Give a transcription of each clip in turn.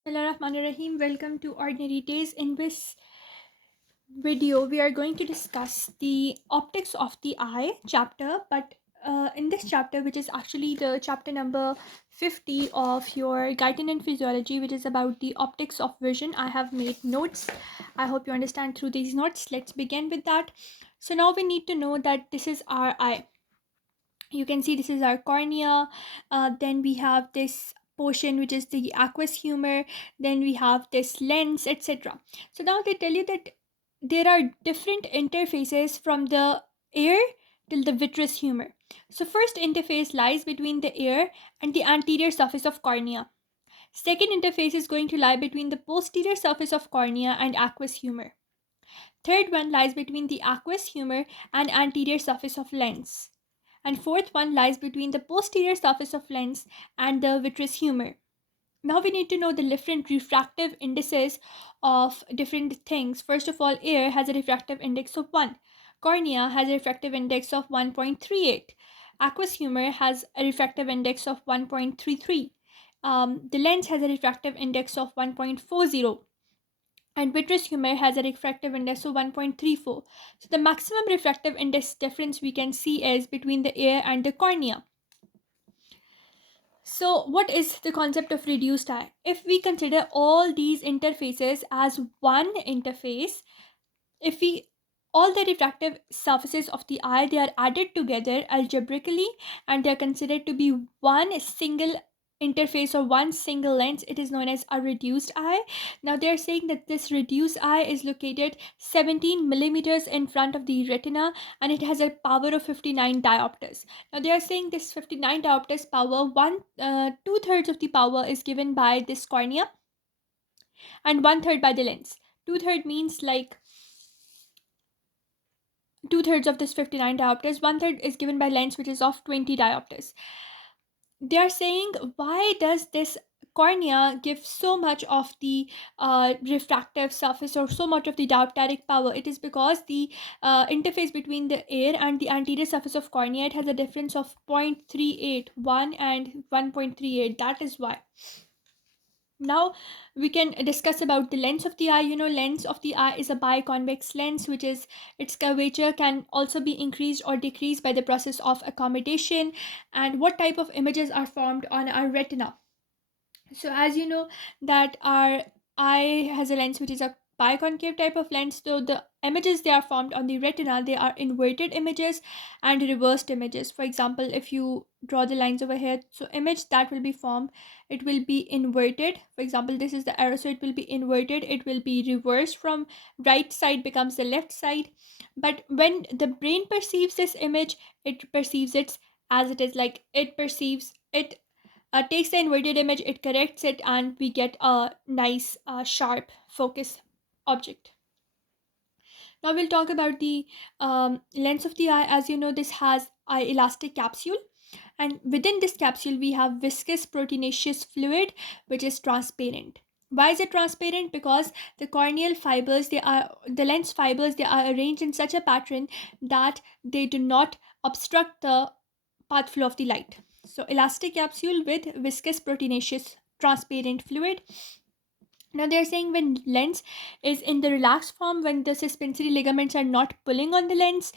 Bismillahirrahmanirrahim. Welcome to Ordinary Days. In this video, we are going to discuss the optics of the eye chapter. But in this chapter, which is actually the chapter number 50 of your Guyton and Physiology, which is about the optics of vision, I have made notes. I hope you understand through these notes. Let's begin with that. So now we need to know that this is our eye. You can see this is our cornea. Then we have this portion which is the aqueous humor. Then we have this lens, etc. So now they tell you that there are different interfaces from the air till the vitreous humor. So first interface lies between the air and the anterior surface of cornea. Second interface is going to lie between the posterior surface of cornea and aqueous humor. Third one lies between the aqueous humor and anterior surface of lens. And fourth one lies between the posterior surface of lens and the vitreous humor. Now we need to know the different refractive indices of different things. First of all, air has a refractive index of 1. Cornea has a refractive index of 1.38. Aqueous humor has a refractive index of 1.33. The lens has a refractive index of 1.40, and vitreous humor has a refractive index of 1.34. So the maximum refractive index difference we can see is between the air and the cornea. So what is the concept of reduced eye? If we consider all these interfaces as one interface, if we all the refractive surfaces of the eye, they are added together algebraically and they are considered to be one single interface or one single lens, it is known as a reduced eye. Now they are saying that this reduced eye is located 17 millimeters in front of the retina and it has a power of 59 diopters. Now they are saying this 59 diopters power, two-thirds of the power is given by this cornea and one-third by the lens. Two-third means like two-thirds of this 59 diopters, one-third is given by lens which is of 20 diopters. They are saying, why does this cornea give so much of the refractive surface or so much of the diopteric power? It is because the interface between the air and the anterior surface of cornea, it has a difference of 0.381 and 1.38. That is why. Now we can discuss about the lens of the eye. Lens of the eye is a biconvex lens, which is its curvature can also be increased or decreased by the process of accommodation. And what type of images are formed on our retina? So as you know that our eye has a lens which is a biconcave type of lens. So the images they are formed on the retina, they are inverted images and reversed images. For example, if you draw the lines over here, so image that will be formed, it will be inverted. For example, this is the arrow, so it will be inverted, it will be reversed from right side becomes the left side. But when the brain perceives this image, it perceives it as it is, like it perceives it, takes the inverted image, it corrects it, and we get a nice, sharp, focus object. Now we'll talk about the lens of the eye. As you know, this has eye elastic capsule, and within this capsule we have viscous proteinaceous fluid, which is transparent. Why is it transparent? Because the corneal fibers, the lens fibers, they are arranged in such a pattern that they do not obstruct the path flow of the light. So elastic capsule with viscous proteinaceous transparent fluid. Now they are saying when lens is in the relaxed form, when the suspensory ligaments are not pulling on the lens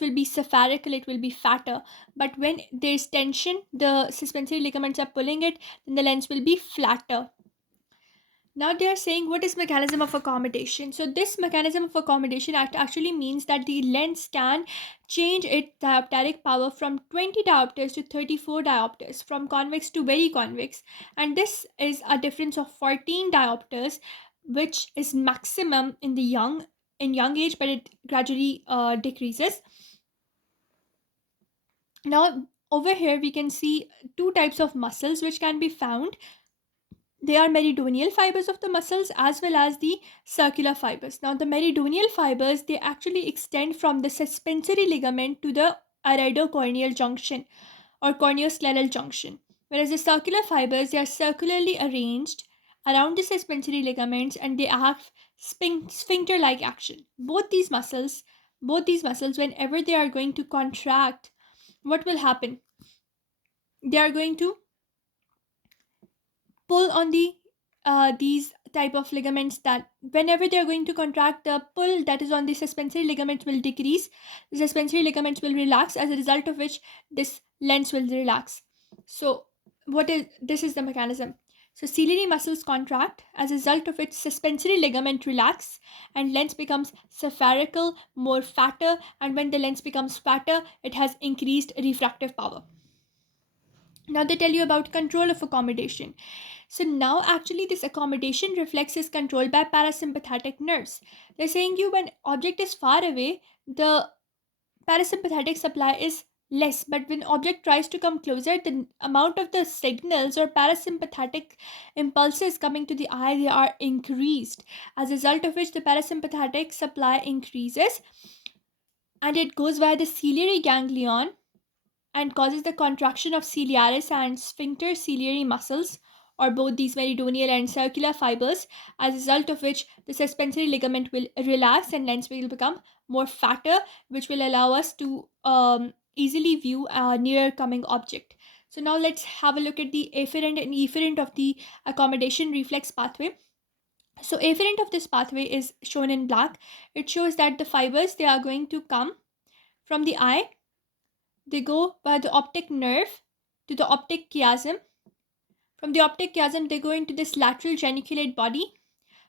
will be spherical, it will be fatter. But when there is tension, the suspensory ligaments are pulling it, then the lens will be flatter. Now they are saying, what is mechanism of accommodation? So this mechanism of accommodation actually means that the lens can change its diopteric power from 20 diopters to 34 diopters, from convex to very convex, and this is a difference of 14 diopters, which is maximum in the young age, but it gradually decreases. Now over here we can see two types of muscles which can be found. They are meridianal fibers of the muscles as well as the circular fibers. Now, the meridianal fibers, they actually extend from the suspensory ligament to the iridocorneal junction or corneoscleral junction. Whereas the circular fibers, they are circularly arranged around the suspensory ligaments and they have sphincter-like action. Both these muscles, whenever they are going to contract, what will happen? They are going to pull on the these type of ligaments, that whenever they're going to contract, the pull that is on the suspensory ligaments will decrease, the suspensory ligaments will relax, as a result of which this lens will relax. So this is the mechanism. So ciliary muscles contract, as a result of which suspensory ligament relax, and lens becomes spherical, more fatter, and when the lens becomes fatter, it has increased refractive power. Now they tell you about control of accommodation. So now actually this accommodation reflex is controlled by parasympathetic nerves. They're saying you when object is far away, the parasympathetic supply is less, but when object tries to come closer, the amount of the signals or parasympathetic impulses coming to the eye, they are increased, as a result of which the parasympathetic supply increases, and it goes via the ciliary ganglion and causes the contraction of ciliaris and sphincter ciliary muscles, or both these meridianal and circular fibers, as a result of which the suspensory ligament will relax and lens will become more fatter, which will allow us to easily view a near coming object. So now let's have a look at the afferent and efferent of the accommodation reflex pathway. So afferent of this pathway is shown in black. It shows that the fibers, they are going to come from the eye. They go by the optic nerve to the optic chiasm. From the optic chiasm, they go into this lateral geniculate body.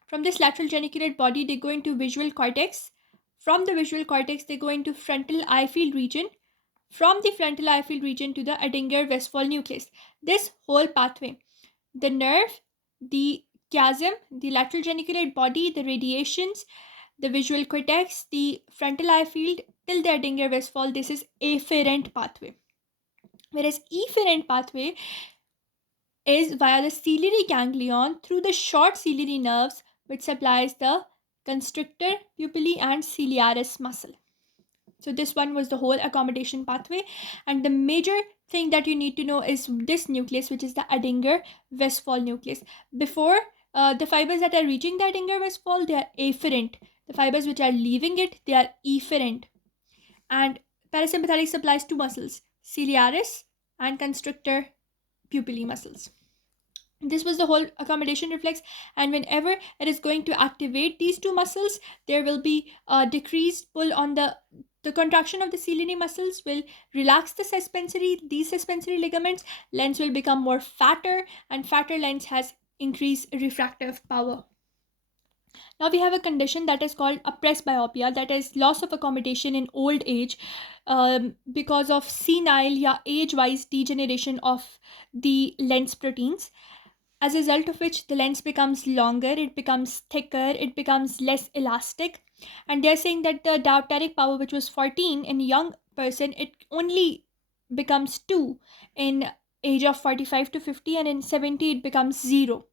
From this lateral geniculate body, they go into visual cortex. From the visual cortex, they go into frontal eye field region. From the frontal eye field region to the Edinger-Westphal nucleus. This whole pathway, the nerve, the chiasm, the lateral geniculate body, the radiations, the visual cortex, the frontal eye field till the Edinger-Westphal, this is afferent pathway. Whereas efferent pathway is via the ciliary ganglion through the short ciliary nerves, which supplies the constrictor pupillae and ciliaris muscle. So this one was the whole accommodation pathway, and the major thing that you need to know is this nucleus, which is the Edinger-Westphal nucleus. Before the fibers that are reaching the Edinger-Westphal, they are afferent. The fibers which are leaving it, they are efferent. And parasympathetic supplies two muscles, ciliaris and constrictor pupillae muscles. This was the whole accommodation reflex, and whenever it is going to activate these two muscles, there will be a decreased pull on the contraction of the ciliary muscles will relax these suspensory ligaments, lens will become more fatter, and fatter lens has increased refractive power. Now we have a condition that is called a presbyopia, that is loss of accommodation in old age because of senile या age-wise degeneration of the lens proteins, as a result of which the lens becomes longer, it becomes thicker, it becomes less elastic. And they're saying that the diopteric power, which was 14 in a young person, it only becomes 2 in age of 45 to 50, and in 70 it becomes 0.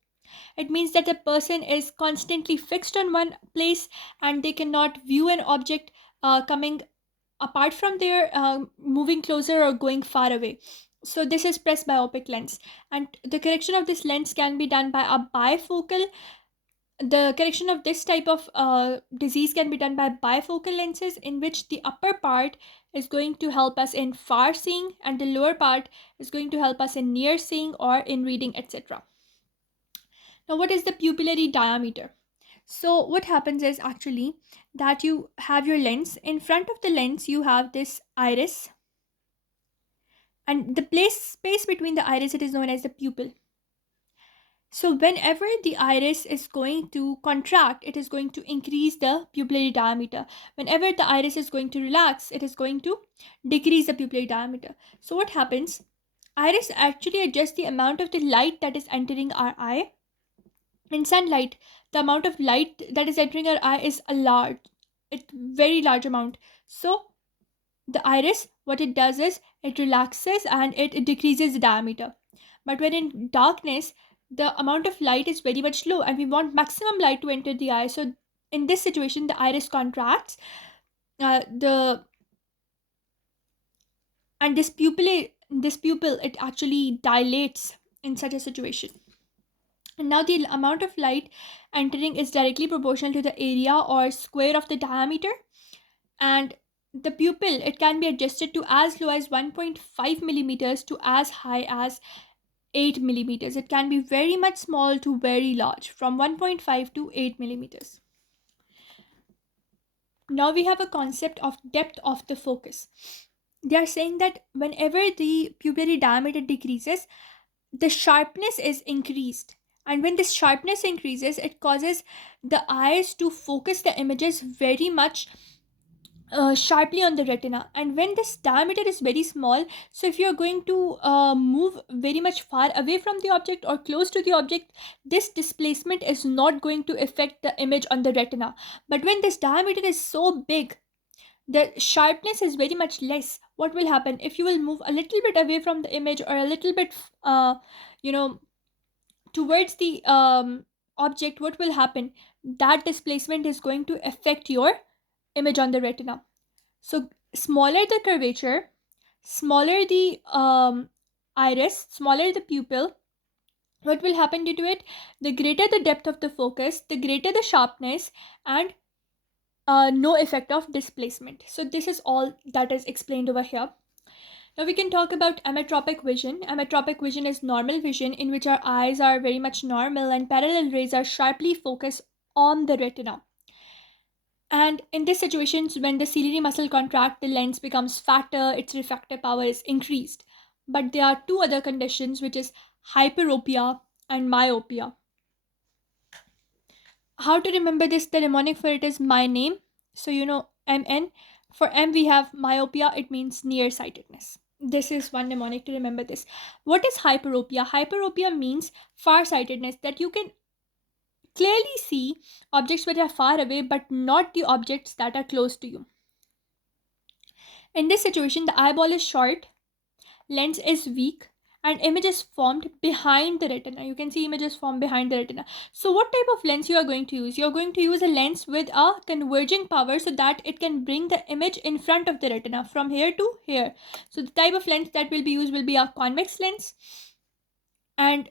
It means that a person is constantly fixed on one place and they cannot view an object coming apart from their moving closer or going far away. So this is presbyopic lens, and the correction of this lens can be done by a bifocal. The correction of this type of disease can be done by bifocal lenses, in which the upper part is going to help us in far seeing and the lower part is going to help us in near seeing or in reading, etc. Now, what is the pupillary diameter? So what happens is actually that you have your lens. In front of the lens, you have this iris, and the space between the iris, it is known as the pupil. So whenever the iris is going to contract, it is going to increase the pupillary diameter. Whenever the iris is going to relax, it is going to decrease the pupillary diameter. So what happens? Iris actually adjusts the amount of the light that is entering our eye. In sunlight, the amount of light that is entering our eye is very large amount. So the iris, what it does is it relaxes and it decreases the diameter. But when in darkness, the amount of light is very much low and we want maximum light to enter the eye. So in this situation, the iris contracts, and this pupil, it actually dilates in such a situation. And now the amount of light entering is directly proportional to the area or square of the diameter, and the pupil, it can be adjusted to as low as 1.5 millimeters to as high as 8 millimeters. It can be very much small to very large, from 1.5 to 8 millimeters. Now we have a concept of depth of the focus. They are saying that whenever the pupillary diameter decreases, the sharpness is increased. And when this sharpness increases, it causes the eyes to focus the images very much sharply on the retina. And when this diameter is very small, so if you're going to move very much far away from the object or close to the object, this displacement is not going to affect the image on the retina. But when this diameter is so big, the sharpness is very much less. What will happen if you will move a little bit away from the image, or a little bit you know towards the object? What will happen? That displacement is going to affect your image on the retina. So smaller the curvature, smaller the iris, smaller the pupil, what will happen due to it? The greater the depth of the focus, the greater the sharpness, and no effect of displacement. So this is all that is explained over here. Now we can talk about emmetropic vision. Emmetropic vision is normal vision in which our eyes are very much normal and parallel rays are sharply focused on the retina. And in this situations, when the ciliary muscle contract, the lens becomes fatter, its refractive power is increased. But there are two other conditions, which is hyperopia and myopia. How to remember this? The mnemonic for it is my name. So you know MN. For M we have myopia, it means nearsightedness. This is one mnemonic to remember this. What is hyperopia? Hyperopia means farsightedness, that you can clearly see objects which are far away but not the objects that are close to you. In this situation, the eyeball is short, lens is weak, and image is formed behind the retina. You can see images formed behind the retina. So what type of lens you are going to use? You are going to use a lens with a converging power so that it can bring the image in front of the retina from here to here. So the type of lens that will be used will be a convex lens. And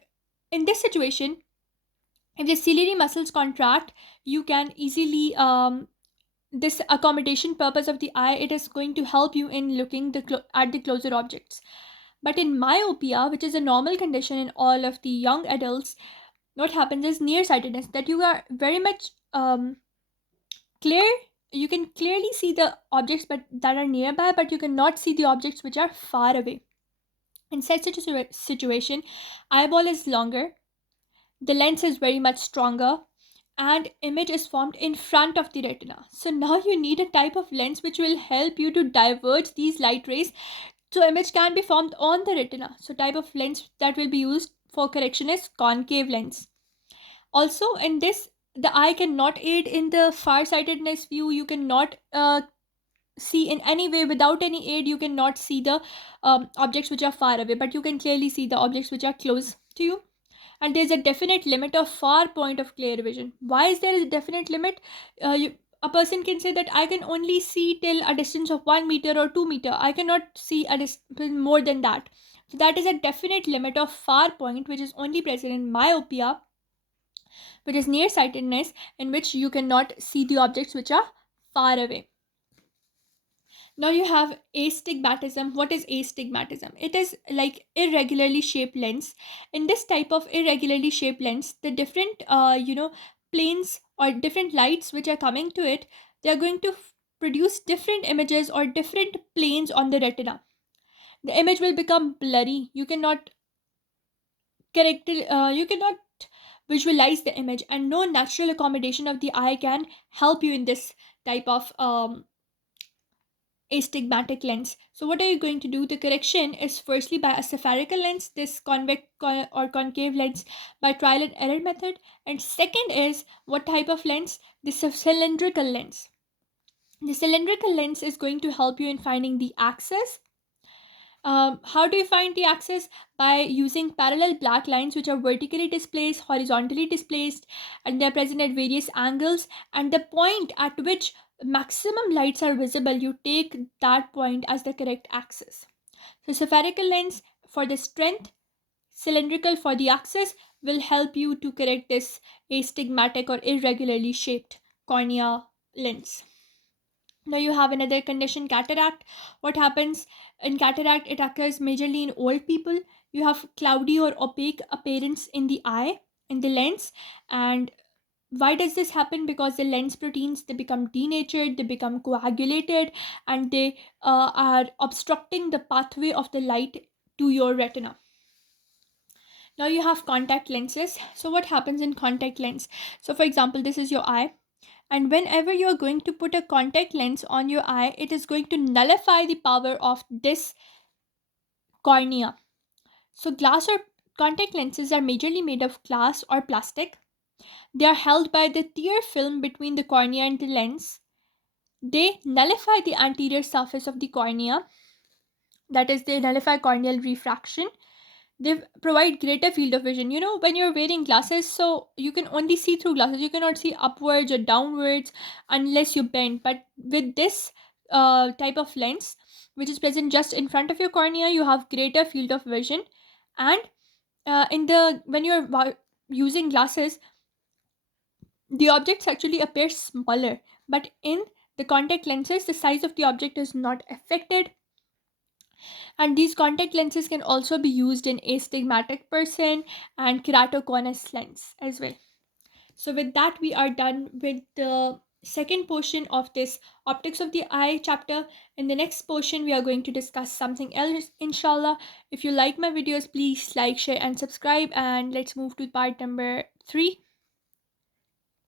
in this situation, if the ciliary muscles contract, you can easily this accommodation purpose of the eye, it is going to help you in looking at the closer objects. But in myopia, which is a normal condition in all of the young adults, what happens is nearsightedness, that you are very much clear. You can clearly see the objects but that are nearby, but you cannot see the objects which are far away. In such a situation, eyeball is longer, the lens is very much stronger, and image is formed in front of the retina. So now you need a type of lens which will help you to diverge these light rays so image can be formed on the retina. So type of lens that will be used for correction is concave lens. Also in this, the eye cannot aid in the farsightedness view. You cannot see in any way. Without any aid, you cannot see the objects which are far away, but you can clearly see the objects which are close to you. And there's a definite limit of far point of clear vision. Why is there a definite limit? A person can say that I can only see till a distance of 1 meter or 2 meter. I cannot see a distance more than that. So that is a definite limit of far point, which is only present in myopia, which is nearsightedness, in which you cannot see the objects which are far away. Now you have astigmatism. What is astigmatism? It is like irregularly shaped lens. In this type of irregularly shaped lens, the different planes or different lights which are coming to it, they are going to produce different images or different planes on the retina. The image will become blurry. You cannot correct it, you cannot visualize the image, and no natural accommodation of the eye can help you in this type of astigmatic lens. So what are you going to do? The correction is firstly by a spherical lens, this convex or concave lens by trial and error method. And second is what type of lens? This cylindrical lens. The cylindrical lens is going to help you in finding the axis. How do you find the axis? By using parallel black lines which are vertically displaced, horizontally displaced, and they are present at various angles. And the point at which maximum lights are visible, you take that point as the correct axis. So spherical lens for the strength, cylindrical for the axis, will help you to correct this astigmatic or irregularly shaped cornea lens. Now you have another condition, cataract. What happens in cataract? It occurs majorly in old people. you have cloudy or opaque appearance in the eye, in the lens. And why does this happen? Because the lens proteins, they become denatured, they become coagulated, and they are obstructing the pathway of the light to your retina. Now you have contact lenses. So what happens in contact lens? So for example, this is your eye, and whenever you're going to put a contact lens on your eye, it is going to nullify the power of this cornea. So glass or contact lenses are majorly made of glass or plastic. They are held by the tear film between the cornea and the lens. They nullify the anterior surface of the cornea, that is, they nullify corneal refraction. They provide greater field of vision. You know, when you're wearing glasses, so you can only see through glasses, you cannot see upwards or downwards unless you bend. But with this type of lens, which is present just in front of your cornea, you have greater field of vision. And in the when you're using glasses, the objects actually appear smaller, but in the contact lenses, the size of the object is not affected. And these contact lenses can also be used in astigmatic person and keratoconus lens as well. So with that, we are done with the second portion of this optics of the eye chapter. In the next portion, we are going to discuss something else, inshallah. If you like my videos, please like, share and subscribe, and let's move to part number 3.